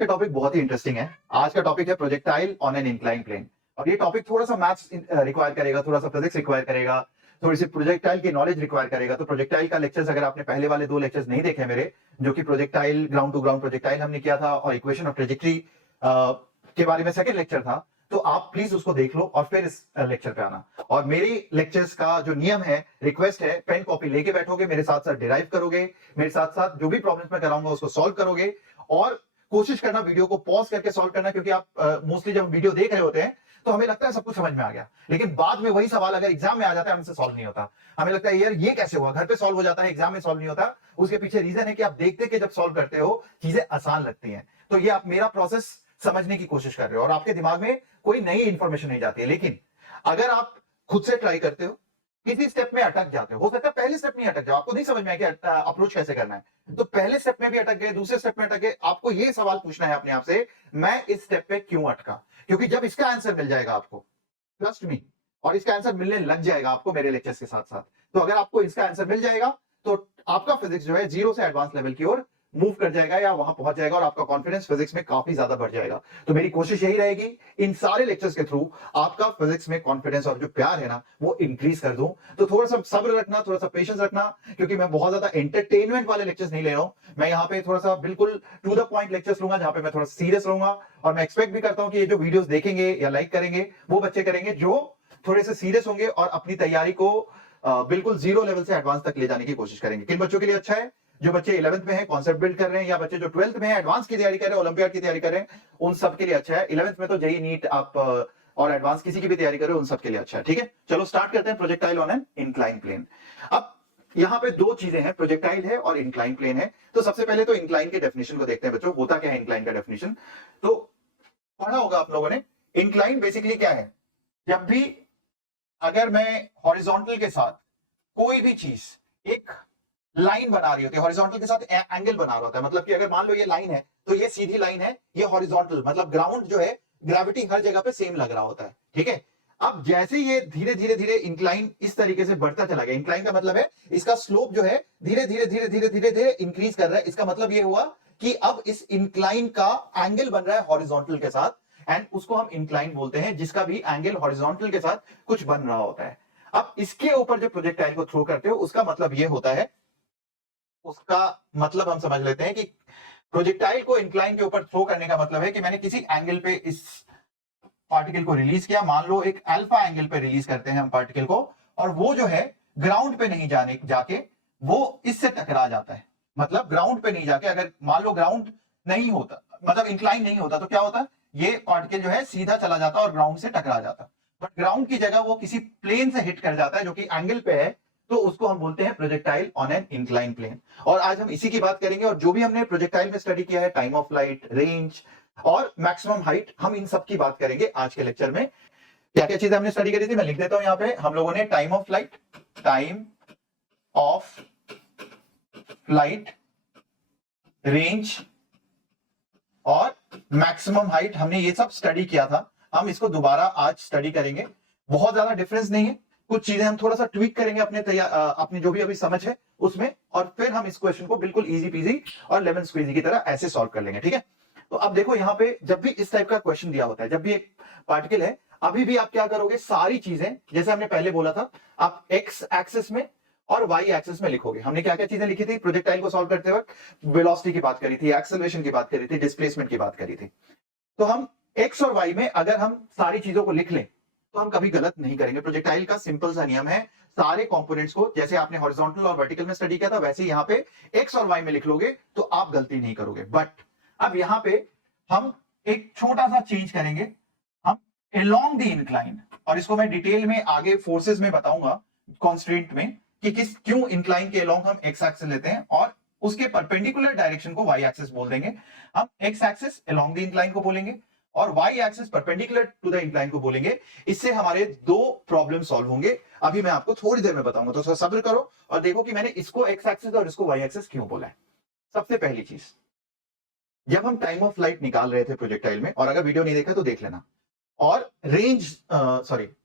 ये टॉपिक बहुत ही इंटरेस्टिंग है। आज का टॉपिक है projectile on an incline plane. और ये टॉपिक थोड़ा सा मैथ्स रिक्वायर करेगा, थोड़ा सा फिजिक्स रिक्वायर करेगा, थोड़ी सी प्रोजेक्टाइल की नॉलेज रिक्वायर करेगा। तो प्रोजेक्टाइल का लेक्चर्स अगर आपने पहले वाले 2 लेक्चर्स नहीं देखे मेरे, जो कि projectile ground to ground projectile हमने किया था और इक्वेशन ऑफ ट्रेजेक्टरी के बारे में सेकंड लेक्चर था, तो आप प्लीज उसको देख लो और फिर इस लेक्चर पे आना। और मेरी लेक्चर्स का जो नियम है, रिक्वेस्ट है, पेन कॉपी लेके बैठोगे, मेरे साथ साथ डिराइव करोगे, मेरे साथ साथ जो भी प्रॉब्लम्स मैं कराऊंगा उसको सॉल्व करोगे। और कोशिश करना वीडियो को पॉज करके सॉल्व करना, क्योंकि आप मोस्टली जब वीडियो देख रहे होते हैं तो हमें लगता है सब कुछ समझ में आ गया, लेकिन बाद में वही सवाल अगर एग्जाम में आ जाता है हमसे सॉल्व नहीं होता। हमें लगता है यार ये कैसे हुआ, घर पे सॉल्व हो जाता है, एग्जाम में सॉल्व नहीं होता। उसके पीछे रीजन है कि आप देखते कि जब सॉल्व करते हो चीजें आसान लगती हैं। तो ये आप मेरा प्रोसेस समझने की कोशिश कर रहे हो और आपके दिमाग में कोई नई इंफॉर्मेशन नहीं जाती है। लेकिन अगर आप खुद से ट्राई करते हो, किसी स्टेप में अटक जाते हो सकता है पहले स्टेप नहीं अटक जाओ, आपको नहीं समझ में आया कि अप्रोच कैसे करना है, तो पहले स्टेप में भी अटक गए, दूसरे स्टेप में अटक गए, आपको ये सवाल पूछना है अपने आप से, मैं इस स्टेप पे क्यों अटका? क्योंकि जब इसका आंसर मिल जाएगा आपको, ट्रस्ट मी, और इसका आंसर मिलने लग जाएगा आपको मेरे लेक्चर्स के साथ साथ, तो अगर आपको इसका आंसर मिल जाएगा तो आपका फिजिक्स जो है जीरो से एडवांस लेवल की ओर मूव कर जाएगा या वहां पहुंच जाएगा और आपका कॉन्फिडेंस फिजिक्स में काफी ज्यादा बढ़ जाएगा। तो मेरी कोशिश यही रहेगी इन सारे लेक्चर्स के थ्रू आपका फिजिक्स में कॉन्फिडेंस और जो प्यार है ना वो इंक्रीज कर दूं। तो थोड़ा सा सब्र रखना, थोड़ा सा पेशेंस रखना, क्योंकि मैं बहुत ज्यादा एंटरटेनमेंट वाले लेक्चर्स नहीं ले रहा हूं। मैं यहाँ पे थोड़ा सा बिल्कुल टू द पॉइंट लेक्चर्स लूंगा, जहां पे मैं थोड़ा सीरियस रहूंगा। और मैं एक्सपेक्ट भी करता हूं कि ये जो वीडियोस देखेंगे या लाइक करेंगे वो बच्चे करेंगे जो थोड़े से सीरियस होंगे और अपनी तैयारी को बिल्कुल जीरो लेवल से एडवांस तक ले जाने की कोशिश करेंगे। किन बच्चों के लिए अच्छा है? जो बच्चे 11th में हैं, कॉन्सेप्ट बिल्ड कर रहे हैं, या बच्चे जो 12th में हैं, एडवांस की तैयारी कर रहे हैं, ओलंपियाड की तैयारी कर रहे हैं, उन सब के लिए अच्छा है। 11th में तो जेई नीट आप और एडवांस किसी की भी तैयारी कर रहे हो, उन सब के लिए अच्छा है। ठीक है, चलो स्टार्ट करते हैं projectile on an incline plane. अब यहां पे 2 चीजें हैं, प्रोजेक्टाइल है और इंक्लाइन प्लेन है। तो सबसे पहले तो इंक्लाइन के डेफिनेशन को देखते हैं बच्चों, होता क्या है इंक्लाइन का डेफिनेशन। तो पढ़ा होगा आप लोगों ने, इंक्लाइन बेसिकली क्या है? जब भी अगर मैं हॉरिजॉन्टल के साथ कोई भी चीज एक लाइन बना रही होती है, हॉरिजॉन्टल के साथ एंगल बना रहा होता है, मतलब कि अगर मान लो ये लाइन है तो ये सीधी लाइन है, ये हॉरिजॉन्टल, मतलब ग्राउंड जो है, ग्रेविटी हर जगह पे सेम लग रहा होता है। ठीक है, अब जैसे ये धीरे धीरे धीरे इंक्लाइन इस तरीके से बढ़ता चला गया, इंक्लाइन का मतलब है इसका स्लोप जो है धीरे धीरे धीरे धीरे धीरे धीरे इंक्रीज कर रहा है। इसका मतलब ये हुआ कि अब इस इंक्लाइन का एंगल बन रहा है हॉरिजॉन्टल के साथ, एंड उसको हम इंक्लाइन बोलते हैं, जिसका भी एंगल हॉरिजॉन्टल के साथ कुछ बन रहा होता है। अब इसके ऊपर जो प्रोजेक्टाइल को थ्रो करते हो उसका मतलब ये होता है, उसका मतलब हम समझ लेते हैं कि प्रोजेक्टाइल को इंक्लाइन के ऊपर थ्रो करने का मतलब है कि मैंने किसी एंगल पे इस पार्टिकल को रिलीज किया, मान लो एक अल्फा एंगल पे रिलीज करते हैं हम पार्टिकल को, और वो जो है ग्राउंड पे नहीं जाके वो इससे टकरा जाता है। मतलब ग्राउंड पे नहीं जाके, अगर मान लो ग्राउंड नहीं होता, मतलब इंक्लाइन नहीं होता, तो क्या होता? ये पार्टिकल जो है सीधा चला जाता और ग्राउंड से टकरा जाता। बट ग्राउंड की जगह वो किसी प्लेन से हिट कर जाता है जो कि एंगल पे है, तो उसको हम बोलते हैं projectile on an incline plane. और आज हम इसी की बात करेंगे, और जो भी हमने प्रोजेक्टाइल में स्टडी किया है, टाइम ऑफ फ्लाइट, रेंज और मैक्सिमम हाइट, हम इन सब की बात करेंगे आज के लेक्चर में। क्या क्या चीजें हमने स्टडी करी थी मैं लिख देता हूं यहां पे। हम लोगों ने टाइम ऑफ फ्लाइट, रेंज और मैक्सिमम हाइट, हमने ये सब स्टडी किया था। हम इसको दोबारा आज स्टडी करेंगे। बहुत ज्यादा डिफरेंस नहीं है, कुछ चीजें हम थोड़ा सा ट्वीक करेंगे अपने जो भी अभी समझ है उसमें, और फिर हम इस क्वेश्चन को बिल्कुल इजी पीजी और लेमन स्क्वीजी की तरह ऐसे सॉल्व कर लेंगे। ठीक है, तो अब देखो यहां पे जब भी इस टाइप का क्वेश्चन दिया होता है, जब भी एक पार्टिकल है, अभी भी आप क्या करोगे, सारी चीजें जैसे हमने पहले बोला था, आप एक्स एक्सिस में और वाई एक्सिस में लिखोगे। हमने क्या क्या चीजें लिखी थी प्रोजेक्टाइल को सॉल्व करते वक्त? वेलोसिटी की बात करी थी, एक्सेलरेशन की बात करी थी, डिस्प्लेसमेंट की बात करी थी। तो हम एक्स और वाई में अगर हम सारी चीजों को लिख लें तो हम कभी गलत नहीं करेंगे। प्रोजेक्टाइल का सिंपल सा नियम है, सारे कंपोनेंट्स को जैसे आपने हॉरिजॉन्टल और वर्टिकल में स्टडी किया था वैसे यहां पे एक्स और वाई में लिख लोगे तो आप गलती नहीं करोगे। बट अब यहां पे हम एक छोटा सा चेंज करेंगे, हम अलोंग द इंक्लाइन, और इसको मैं डिटेल में आगे फोर्सेस में बताऊंगा कॉन्स्ट्रेंट में कि क्यों इंक्लाइन के अलोंग हम एक्स एक्सिस लेते हैं, और उसके परपेंडिकुलर डायरेक्शन को वाई एक्सिस बोल देंगे। हम x axis along the incline को बोलेंगे और y axis perpendicular to the incline को बोलेंगे। इससे हमारे 2 प्रॉब्लम सॉल्व होंगे। अभी मैं आपको थोड़ी देर में बताऊंगा, तो सब्र करो और देखो कि मैंने इसको एक्स एक्सिस और इसको वाई एक्सिस क्यों बोला है। सबसे पहली चीज, जब हम टाइम ऑफ फ्लाइट निकाल रहे थे प्रोजेक्टाइल में, और अगर वीडियो नहीं देखा तो देख लेना, और रेंज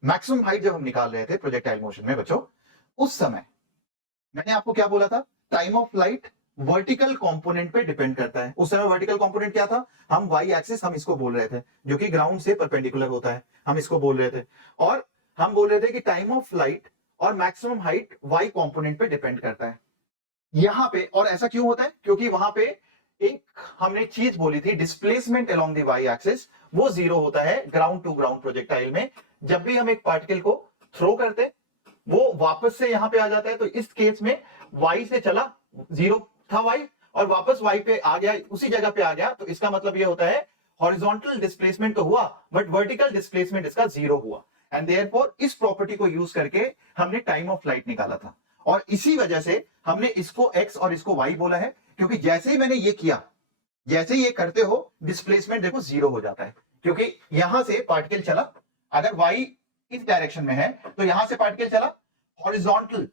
मैक्सिमम हाइट जब हम निकाल रहे थे प्रोजेक्टाइल मोशन में बच्चों, उस समय मैंने आपको क्या बोला था? Time of flight vertical component पे डिपेंड करता है। उस समय वर्टिकल कंपोनेंट क्या था, हम वाई एक्सिस हम इसको बोल रहे थे, जो कि ग्राउंड से परपेंडिकुलर होता है, हम इसको बोल रहे थे। और हम बोल रहे थे कि टाइम ऑफ फ्लाइट और मैक्सिमम हाइट वाई कंपोनेंट पे डिपेंड करता है यहां पे। और ऐसा क्यों होता है, क्योंकि वहां पे एक हमने चीज बोली थी, displacement along the y axis वो 0 होता है ग्राउंड टू ग्राउंड प्रोजेक्टाइल में। जब भी हम एक पार्टिकल को थ्रो करते वो वापस से यहां पे आ जाता है, तो इस केस में वाई से चला, 0 था वाई और वापस वाई पे आ गया, उसी जगह पे आ गया, तो इसका मतलब ये होता है हॉरिजॉन्टल डिस्प्लेसमेंट तो हुआ बट वर्टिकल डिस्प्लेसमेंट इसका 0 हुआ। एंड देयरफॉर इस प्रॉपर्टी को यूज करके हमने टाइम ऑफ फ्लाइट निकाला था। और इसी वजह से हमने इसको x और इसको y बोला है, क्योंकि जैसे ही मैंने ये किया, जैसे ही ये करते हो डिस्प्लेसमेंट देखो 0 हो जाता है, क्योंकि यहां से पार्टिकल चला, अगर y इस डायरेक्शन में है तो यहां से पार्टिकल चला हॉरिजॉन्टल,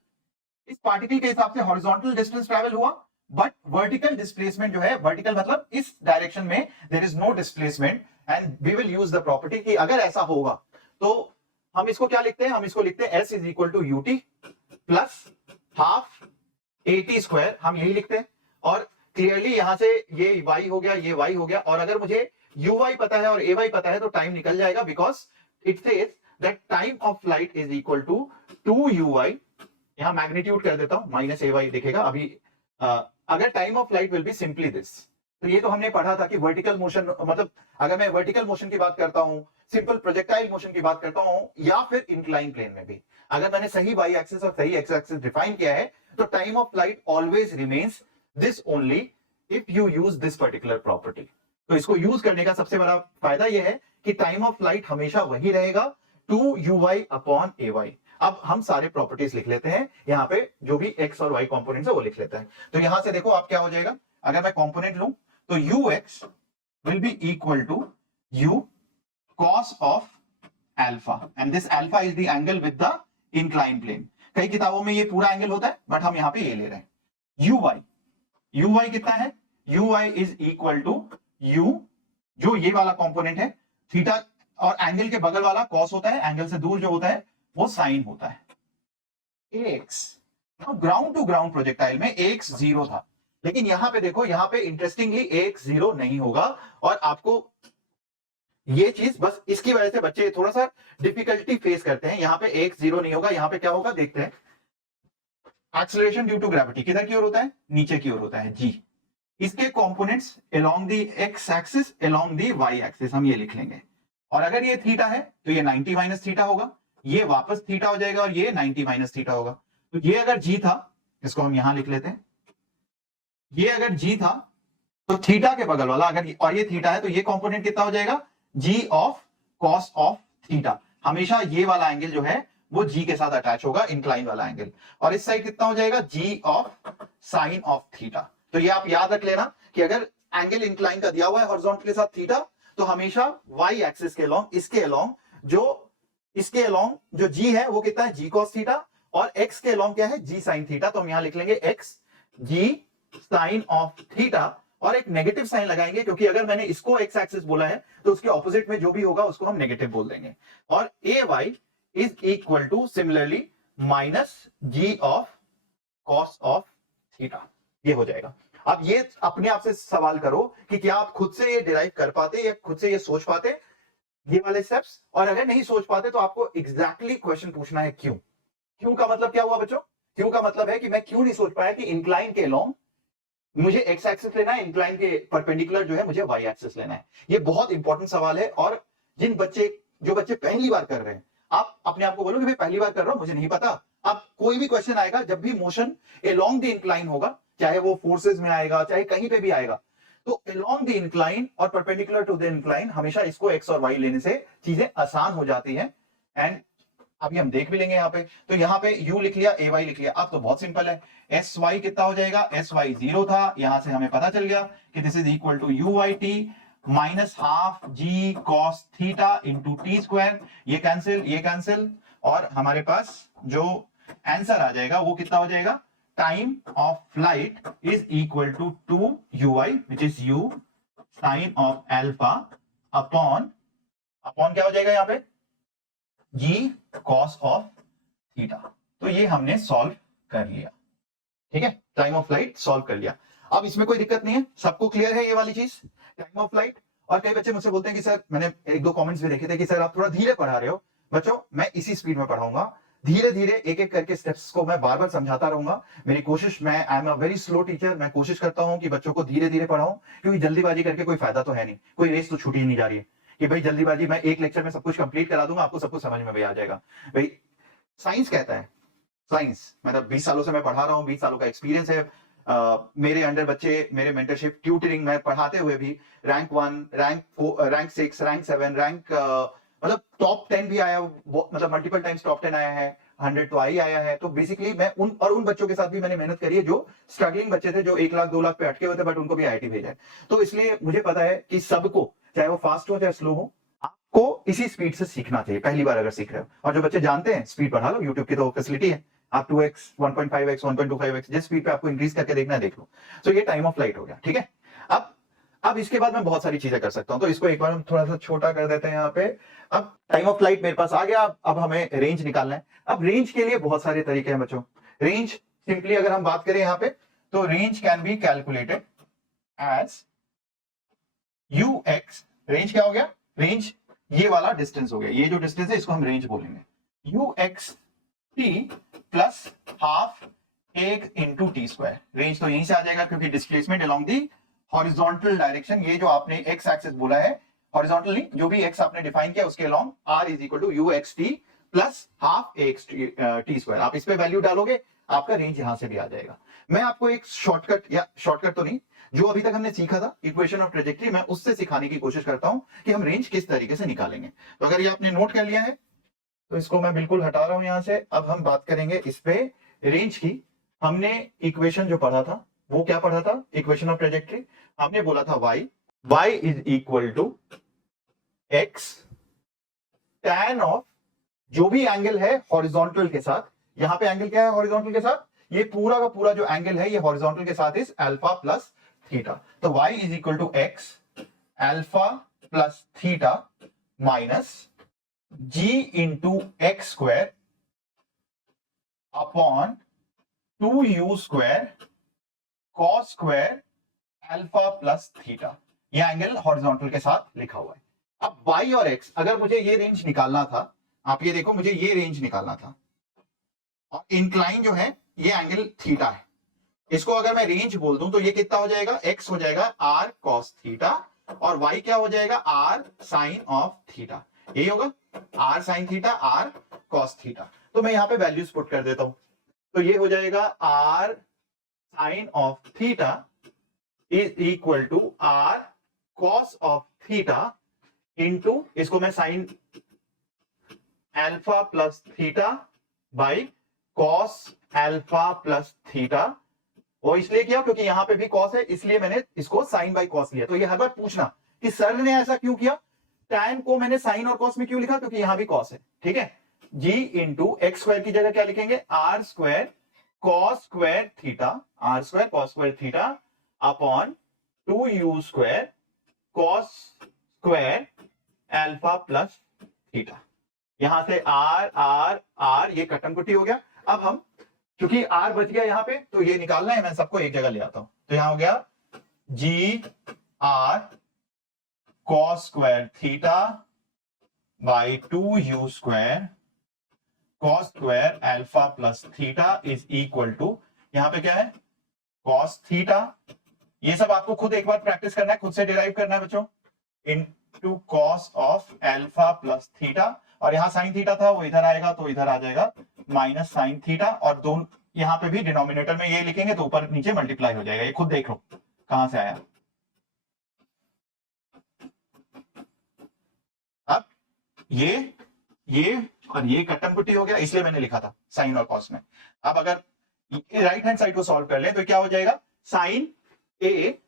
इस पार्टिकल के हिसाब से हॉरिजॉन्टल डिस्टेंस ट्रैवल हुआ, बट वर्टिकल डिस्प्लेसमेंट जो है, वर्टिकल मतलब इस डायरेक्शन में there is no displacement. And we will use the property कि अगर ऐसा होगा तो हम इसको क्या लिखते हैं, हम इसको लिखते हैं s is equal to ut plus half at square, हम यही लिखते हैं। और क्लियरली यहां से ये y हो गया, ये y हो गया, और अगर मुझे uy पता है और ay पता है तो टाइम निकल जाएगा, because it says that time of flight is equal to 2uy, यहां मैग्नीट्यूड कर देता हूं, माइनस ay दिखेगा अभी। अगर time of flight will be simply this, तो ये तो हमने पढ़ा था कि वर्टिकल मोशन, मतलब अगर मैं वर्टिकल मोशन की बात करता हूं, सिंपल प्रोजेक्टाइल मोशन की बात करता हूं, या फिर इंक्लाइन प्लेन में भी, अगर मैंने सही वाई एक्सिस और सही एक्स एक्सिस डिफाइन किया है, तो time of flight always remains this only if you use this particular property. तो इसको यूज करने का सबसे बड़ा फायदा यह है कि टाइम ऑफ फ्लाइट हमेशा वही रहेगा 2uy अपॉन ay। अब हम सारे प्रॉपर्टीज लिख लेते हैं, यहां पे जो भी x और y कंपोनेंट्स है वो लिख लेते हैं। तो यहां से देखो आप क्या हो जाएगा, अगर मैं कंपोनेंट लूं तो ux will be equal to u cos of alpha, and this alpha is the angle with the incline plane. कई किताबों में ये पूरा एंगल होता है, बट हम यहां पे ये ले रहे हैं। uy कितना है, uy is equal to u, जो ये वाला कंपोनेंट है थीटा, और एंगल के बगल वाला कॉस होता है, एंगल से दूर जो होता है वो साइन होता है, x। Ground to ground projectile में x 0 था, लेकिन यहां पे देखो, यहां पे इंटरेस्टिंगली x 0 नहीं होगा। और आपको ये चीज बस इसकी वजह से बच्चे थोड़ा सा डिफिकल्टी फेस करते हैं, यहां पे x 0 नहीं होगा, यहां पे क्या होगा देखते हैं। एक्सेलरेशन ड्यू टू ग्रेविटी किधर की ओर होता है, नीचे की ओर होता है g। इसके components along the x axis along the y axis, हम ये लिख लेंगे। और अगर ये थीटा है तो ये 90 माइनस थीटा होगा, ये वापस थीटा हो जाएगा, और ये 90 माइनस थीटा होगा। तो ये अगर g था, इसको हम यहां लिख लेते हैं, ये अगर g था तो थीटा के बगल वाला अगर, और ये थीटा है तो ये कंपोनेंट कितना हो जाएगा, g of cos of theta. हमेशा ये वाला एंगल जो है वो g के साथ अटैच होगा, इंक्लाइन वाला एंगल। और इस साइड कितना हो जाएगा, g of sine of theta. तो ये आप याद रख लेना कि अगर एंगल इंक्लाइन का दिया हुआ है हॉरिजॉन्टल के साथ थीटा, तो हमेशा y एक्सिस के अलोंग, इसके अलोंग जो g है वो कितना है, g cos थीटा, और x के अलोंग क्या है, g sin थीटा। तो हम यहां लिख लेंगे x g sin of theta, और एक नेगेटिव साइन लगाएंगे, क्योंकि अगर मैंने इसको x एक्सिस बोला है तो उसके ऑपोजिट में जो भी होगा उसको हम नेगेटिव बोल देंगे। और ay is equal two similarly minus g of cos of theta, ये हो जाएगा। अब ये अपने आप से सवाल करो कि क्या आप खुद से ये डिराइव कर पाते या खुद से ये सोच पाते ये वाले स्टेप्स, और अगर नहीं सोच पाते तो आपको एग्जैक्टली क्वेश्चन पूछना है क्यों। क्यों का मतलब क्या हुआ बच्चों, क्यों का मतलब है कि मैं क्यों नहीं सोच पाया कि इंक्लाइन के अलोंग मुझे एक्स एक्सिस लेना है, इंक्लाइन के परपेंडिकुलर जो है मुझे वाई एक्सिस लेना है। ये बहुत इंपॉर्टेंट सवाल है, और जो बच्चे पहली बार कर रहे हैं, आप अपने आप को बोलो कि भाई पहली बार कर रहा हूं, मुझे नहीं पता। अब कोई भी क्वेश्चन आएगा, जब भी मोशन अलोंग द इंक्लाइन होगा, चाहे वो फोर्सेस में आएगा चाहे कहीं पे भी आएगा, तो अलोंग द इंक्लाइन और परपेंडिकुलर टू द इंक्लाइन हमेशा इसको एक्स और वाई लेने से चीजें आसान हो जाती हैं। एंड अभी हम देख भी लेंगे यहाँ पे, तो यहाँ पे u लिख लिया, ay लिख लिया। अब तो बहुत सिंपल है, sy कितना हो जाएगा, sy 0 था, यहां से हमें पता चल गया कि this is equal to uy minus half g cos theta into T square. ये कैंसिल, और हमारे पास जो आंसर आ जाएगा वो कितना हो जाएगा, time of flight is equal to 2uy which is u sine of alpha upon क्या हो जाएगा यहाँ पे, g cos ऑफ थीटा। तो ये हमने सॉल्व कर लिया, ठीक है, टाइम ऑफ फ्लाइट सॉल्व कर लिया। अब इसमें कोई दिक्कत नहीं है, सबको क्लियर है ये वाली चीज, टाइम ऑफ फ्लाइट। और कई बच्चे मुझसे बोलते हैं कि सर, मैंने एक दो कमेंट्स भी देखे थे कि सर आप थोड़ा धीरे पढ़ा रहे हो। बच्चों मैं इसी स्पीड में पढ़ाऊंगा, धीरे धीरे एक एक करके स्टेप्स को मैं बार बार समझाता रहूंगा। मेरी कोशिश, मैं I am a very slow teacher, मैं कोशिश करता हूं कि बच्चों को धीरे धीरे पढ़ाऊं, क्योंकि जल्दीबाजी करके कोई फायदा तो है नहीं, कोई रेस तो छूटी ही नहीं जा रही है कि भाई जल्दीबाजी मैं एक लेक्चर में सब कुछ कंप्लीट करा दूंगा, आपको सब कुछ समझ में भी आ जाएगा। भाई साइंस कहता है, साइंस मतलब 20 सालों से मैं पढ़ा रहा हूं, 20 सालों का एक्सपीरियंस है। मेरे अंडर बच्चे, मेरे मेंटरशिप ट्यूटरिंग में पढ़ाते हुए भी रैंक 1, रैंक 6, रैंक 7, रैंक मतलब टॉप 10 भी आया, मतलब मल्टीपल टाइम्स टॉप 10 आया है, 100 तो आई आया है। तो बेसिकली मैं उन बच्चों के साथ भी मैंने मेहनत करी है जो स्ट्रगलिंग बच्चे थे, जो 1 लाख 2 लाख पे अटके हुए थे, बट उनको भी आईआईटी भेजा है। तो इसलिए मुझे पता है कि सबको, चाहे वो फास्ट हो चाहे स्लो हो, आपको इसी स्पीड से सीखना चाहिए पहली बार अगर सीख रहे हो। और जो बच्चे जानते हैं स्पीड बढ़ा लो, यूट्यूब की तो फैसिलिटी है, आप 2x 1.5x 1.25x जिस स्पीड पे आपको इंक्रीज करके देखना है देख लो। तो ये टाइम ऑफ फ्लाइट हो गया, ठीक है। अब इसके बाद मैं बहुत सारी चीजें कर सकता हूं, तो इसको एक बार हम थोड़ा सा छोटा कर देते हैं यहाँ पे। अब टाइम ऑफ फ्लाइट मेरे पास आ गया, अब हमें रेंज निकालना है। अब रेंज के लिए बहुत सारे तरीके हैं बच्चों। रेंज सिंपली अगर हम बात करें यहाँ पे, तो range can be calculated as ux। Range क्या हो गया? रेंज ये वाला डिस्टेंस हो गया, ये जो डिस्टेंस है इसको हम रेंज बोलेंगे। ux t प्लस हाफ एक इंटू टी स्क्वायर। रेंज तो यहीं से आ जाएगा क्योंकि displacement along the horizontal direction, ये जो आपने एक्स एक्सिस बोला है, हॉरिजॉन्टली जो भी एक्स आपने डिफाइन किया उसके along r is equal to u x t plus half x t square. आप इस पे वैल्यू डालोगे, आपका रेंज यहां से भी आ जाएगा। मैं आपको एक शॉर्टकट, या शॉर्टकट तो नहीं, जो अभी तक हमने सीखा था इक्वेशन ऑफ ट्रेजेक्टरी, मैं उससे सिखाने की कोशिश करता हूं कि हम रेंज किस तरीके से निकालेंगे। तो अगर ये आपने नोट कर लिया है तो इसको मैं बिल्कुल हटा रहा हूं यहां से। अब हम बात करेंगे इस पे रेंज की। हमने इक्वेशन जो पढ़ा था वो क्या पढ़ा था? Equation of trajectory. हमने बोला था y is equal to x tan of जो भी एंगल है हॉरिजॉन्टल के साथ। यहां पे एंगल क्या है हॉरिजॉन्टल के साथ? ये पूरा का पूरा जो एंगल है ये हॉरिजॉन्टल के साथ इज अल्फा प्लस थीटा। तो y is equal to x alpha plus theta minus g into x square upon 2u square cos square alpha plus theta. यह एंगल हॉरिजॉन्टल के साथ लिखा हुआ है। अब y और x, अगर मुझे ये रेंज निकालना था, आप ये देखो, मुझे ये रेंज निकालना था, और इंक्लाइन जो है ये एंगल थीटा है। इसको अगर मैं रेंज बोल दूं तो ये कितना हो जाएगा? x हो जाएगा r cos थीटा, और y क्या हो जाएगा? r sin of theta. यही होगा r sin theta, r cos theta. तो मैं यहां पे वैल्यूज पुट कर देता हूं, तो ये हो जाएगा r sin of theta is equal to r cos of theta into, इसको मैं sine alpha plus theta by cos alpha plus theta. वो इसलिए किया क्योंकि यहां पे भी cos है, इसलिए मैंने इसको साइन बाई cos लिया। तो ये हर बार पूछना कि सर ने ऐसा क्यों किया, tan को मैंने साइन और cos में क्यों लिखा? क्योंकि यहां भी cos है, ठीक है। g इंटू एक्स स्क्वायर की जगह क्या लिखेंगे? R square cos square theta, r square cos square theta upon 2u square cos square alpha plus theta. यहां से आर आर आर ये कटन कुट्टी हो गया। अब हम, क्योंकि आर बच गया यहां पे, तो ये निकालना है, मैं सबको एक जगह ले आता हूं। तो यहां हो गया g r cos square theta by 2u square cos square alpha plus theta is equal to, यहां पे क्या है? cos theta. ये सब आपको खुद एक बार प्रैक्टिस करना है, खुद से डिराइव करना है बच्चों, into cos of alpha plus theta, और यहां साइन थीटा था वो इधर आएगा, तो इधर आ जाएगा माइनस साइन थीटा, और दोनों यहां पे भी डिनोमिनेटर में ये लिखेंगे तो ऊपर नीचे मल्टीप्लाई हो जाएगा। ये खुद देख लो कहां से आया। अब ये और ये कट्टम पुट्टी हो गया, इसलिए मैंने लिखा था साइन और कॉस में। अब अगर राइट हैंड साइड को सॉल्व कर ले तो क्या हो जाएगा? Sine A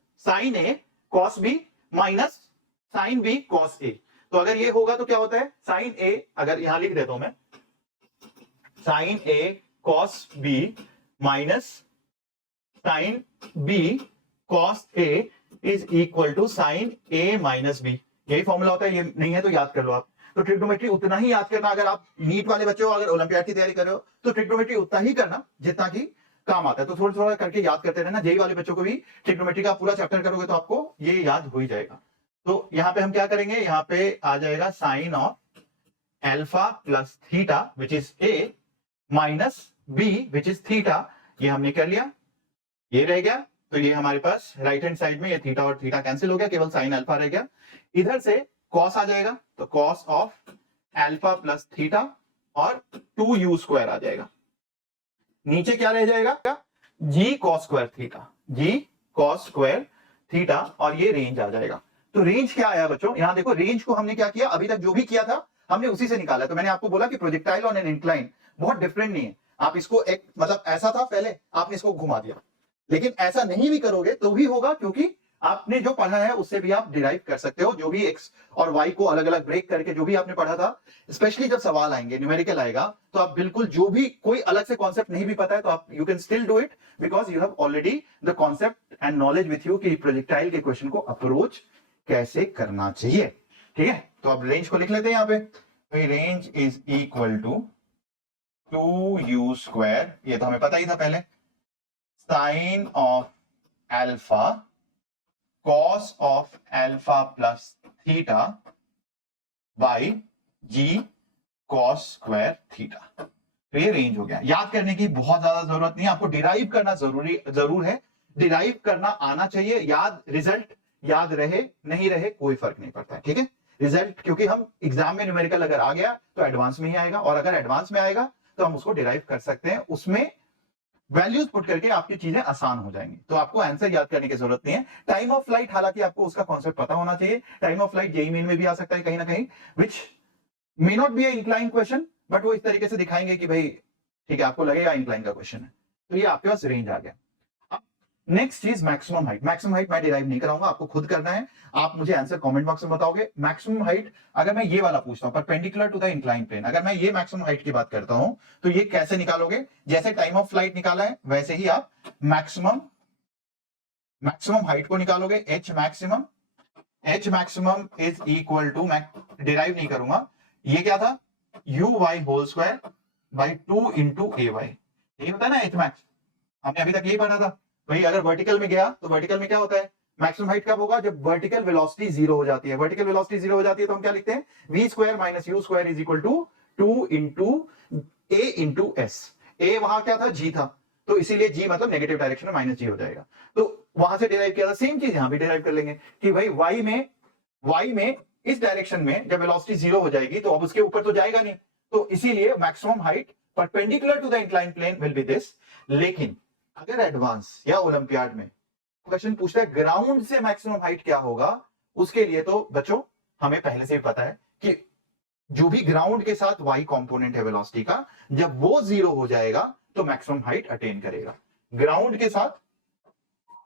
cos B minus sine B cos A. तो अगर ये होगा तो क्या होता है? साइन ए, अगर यहां लिख देता हूं मैं, sine A cos B minus sine B cos a is equal to sine a minus b. यही फॉर्मूला होता है, ये नहीं है तो याद कर लो आप। तो ट्रिग्नोमेट्री उतना ही याद करना, अगर आप नीट वाले बच्चे हो, अगर ओलंपियाड की तैयारी कर रहे हो तो ट्रिग्नोमेट्री उतना ही करना जितना कि काम आता है। तो थोड़ा थोड़ा करके याद करते रहना। जेई वाले बच्चों को भी ट्रिग्नोमेट्री का पूरा चैप्टर करोगे तो आपको ये याद हो ही जाएगा। तो यहाँ पे हम क्या करेंगे, यहाँ पे आ जाएगा sine of alpha plus theta which is a minus b which is theta. ये हमने कर लिया, ये रह गया। तो ये हमारे पास राइट हैंड साइड में ये थीटा और थीटा कैंसिल हो गया, केवल साइन अल्फा रह गया। इधर से कॉस आ जाएगा, तो cos of alpha plus theta और 2u स्क्वायर आ जाएगा। नीचे क्या रह जाएगा, जी कॉस स्क्वायर थीटा, जी कॉस स्क्वायर थीटा, और ये रेंज आ जाएगा। तो रेंज क्या आया बच्चों, यहां देखो रेंज को हमने क्या किया, अभी तक जो भी किया था हमने उसी से निकाला। तो मैंने आपको बोला कि प्रोजेक्टाइल ऑन एन इंक्लाइन बहुत डिफरेंट नहीं है। आप इसको एक मतलब ऐसा था पहले, आपने इसको घुमा दिया, लेकिन ऐसा नहीं भी करोगे तो भी होगा, क्योंकि आपने जो पढ़ा है उससे भी आप डिराइव कर सकते हो। जो भी एक्स और वाई को अलग अलग ब्रेक करके जो भी आपने पढ़ा था, स्पेशली जब सवाल आएंगे, न्यूमेरिकल आएगा, तो आप बिल्कुल जो भी कोई अलग से कॉन्सेप्ट नहीं भी पता है तो आप you can still do it, because you have already the concept and knowledge with you कि प्रोजेक्टाइल के क्वेश्चन को अप्रोच कैसे करना चाहिए। ठीक है, तो अब रेंज को लिख लेते हैं यहाँ पे। तो range is equal to 2u square, ये तो हमें पता ही था पहले, sine of alpha cos of alpha plus theta by ji cos square theta. तो ये रेंज हो गया। याद करने की बहुत ज्यादा जरूरत नहीं है, आपको डिराइव करना जरूर है, डिराइव करना आना चाहिए। याद रिजल्ट याद रहे नहीं रहे कोई फर्क नहीं पड़ता है। ठीक है, रिजल्ट क्योंकि हम एग्जाम में न्यूमेरिकल अगर आ गया तो एडवांस में ही आएगा, और अगर एडवांस में आएगा तो हम उसको डिराइव कर सकते हैं, उसमें वैल्यूज पुट करके आपकी चीजें आसान हो जाएंगी। तो आपको आंसर याद करने की जरूरत नहीं है। टाइम ऑफ फ्लाइट, हालांकि आपको उसका कॉन्सेप्ट पता होना चाहिए। Time of flight JEE Main में भी आ सकता है कहीं ना कहीं, which may not be incline question, but वो इस तरीके से दिखाएंगे कि भाई ठीक है आपको लगेगा इंक्लाइन का क्वेश्चन है। तो ये आपके पास रेंज आ गया। नेक्स्ट चीज मैक्सिमम हाइट। मैक्सिमम हाइट मैं डिराइव नहीं कराऊंगा, आपको खुद करना है। आप मुझे आंसर कमेंट बॉक्स में बताओगे। मैक्सिमम हाइट अगर मैं ये वाला पूछता हूं, perpendicular to the incline plane, अगर मैं ये मैक्सिमम हाइट की बात करता हूं तो ये कैसे निकालोगे, जैसे टाइम ऑफ फ्लाइट निकाला है वैसे ही आप मैक्सिमम हाइट को निकालोगे। H maximum is equal to, मैं डिराइव नहीं करूंगा, ये क्या था, u y whole square by 2 into a y. ये होता है ना एच मैक्स, हमने अभी तक यही पढ़ा था। भाई अगर वर्टिकल में गया तो वर्टिकल में क्या होता है, मैक्सिमम हाइट कब होगा, जब वर्टिकल वेलोसिटी जीरो हो जाती है। वर्टिकल वेलोसिटी जीरो हो जाती है तो हम क्या लिखते हैं, v square minus u square is equal to 2 into a into s. A वहां क्या था, जी था, तो इसीलिए जी मतलब नेगेटिव डायरेक्शन में माइनस जी हो जाएगा। तो वहां से डिराइव किया था, सेम चीज यहां भी डिराइव कर लेंगे कि भाई वाई में इस डायरेक्शन में जब वेलोसिटी जीरो हो जाएगी तो अब उसके ऊपर तो जाएगा नहीं, तो इसीलिए maximum height perpendicular to the incline plane will be this. लेकिन अगर एडवांस या ओलंपियाड में क्वेश्चन पूछता है ग्राउंड से मैक्सिमम हाइट क्या होगा, उसके लिए तो बच्चों हमें पहले से ही पता है कि जो भी ग्राउंड के साथ वाई कंपोनेंट है वेलोसिटी का, जब वो जीरो हो जाएगा तो मैक्सिमम हाइट अटेन करेगा। ग्राउंड के साथ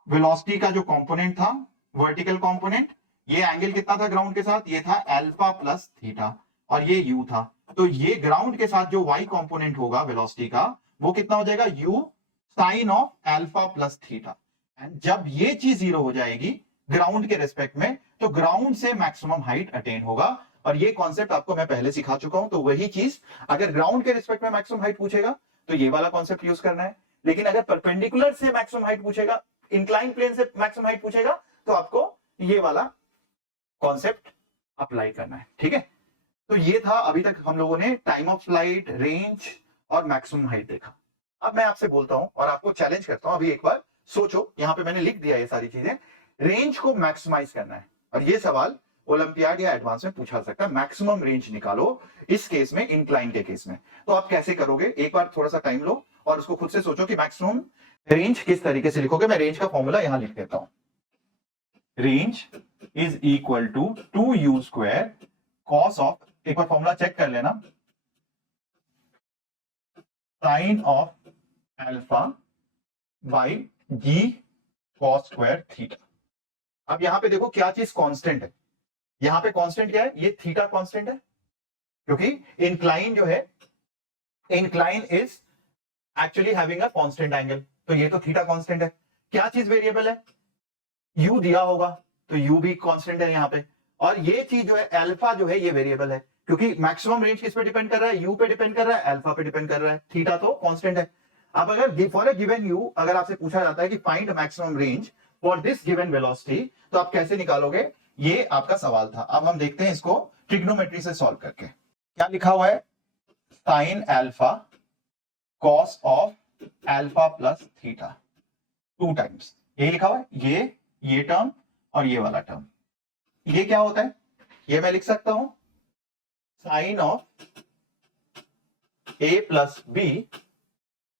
वेलोसिटी का जो कंपोनेंट था, वर्टिकल कंपोनेंट, ये एंगल कितना था ग्राउंड के साथ, ये था अल्फा प्लस थीटा, और ये यू था। तो ये ग्राउंड के साथ जो वाई कंपोनेंट होगा वेलोसिटी का, वो कितना हो जाएगा, u sine of alpha plus theta. And जब ये चीज जीरो हो जाएगी ग्राउंड के रेस्पेक्ट में, तो ग्राउंड से मैक्सिमम हाइट अटेन होगा। और ये कॉन्सेप्ट आपको मैं पहले सिखा चुका हूं, तो वही चीज अगर ग्राउंड के रिस्पेक्ट में मैक्सिमम हाइट पूछेगा तो ये वाला कॉन्सेप्ट यूज करना है। लेकिन अगर परपेंडिकुलर से मैक्सिमम हाइट पूछेगा, इंक्लाइन प्लेन से मैक्सिमम हाइट पूछेगा, तो आपको ये वाला कॉन्सेप्ट अप्लाई करना है। ठीक है, तो ये था अभी तक हम लोगों ने टाइम ऑफ फ्लाइट, रेंज और मैक्सिमम हाइट देखा। अब मैं आपसे बोलता हूं और आपको चैलेंज करता हूं, अभी एक बार सोचो, यहां पे मैंने लिख दिया ये सारी चीजें। रेंज को मैक्सिमाइज करना है, और ये सवाल ओलंपियाड या एडवांस में पूछा सकता है, मैक्सिमम रेंज निकालो इस केस में, इंक्लाइन के केस में। तो आप कैसे करोगे, एक बार थोड़ा सा टाइम लो और उसको खुद से सोचो कि मैक्सिमम रेंज किस तरीके से लिखोगे। मैं रेंज का फॉर्मूला यहां लिख देता हूं, range is equal to 2u square cos of, एक बार फॉर्मूला चेक कर लेना, sine of alpha by ji cos square theta. अब यहां पे देखो क्या चीज कांस्टेंट है, यहां पे कांस्टेंट क्या है, ये थीटा कांस्टेंट है, क्योंकि इंक्लाइन जो है, incline is actually having a constant angle, तो ये तो थीटा कांस्टेंट है। क्या चीज वेरिएबल है, यू दिया होगा तो यू भी कांस्टेंट है यहां पे, और ये चीज जो है अल्फा जो है ये वेरिएबल है, क्योंकि मैक्सिमम रेंज किस पे डिपेंड कर रहा है, यू पे डिपेंड कर रहा है, अल्फा पे डिपेंड कर रहा है, थीटा तो कांस्टेंट है। अब अगर फॉर ए गिवन यू अगर आपसे पूछा जाता है कि find maximum range for this given velocity, तो आप कैसे निकालोगे, ये आपका सवाल था। अब हम देखते हैं इसको ट्रिग्नोमेट्री से सॉल्व करके। क्या लिखा हुआ है, sine alpha cos of alpha plus theta 2 times, ये लिखा हुआ है, ये टर्म और ये वाला टर्म। ये क्या होता है, ये मैं लिख सकता हूं sine of a plus b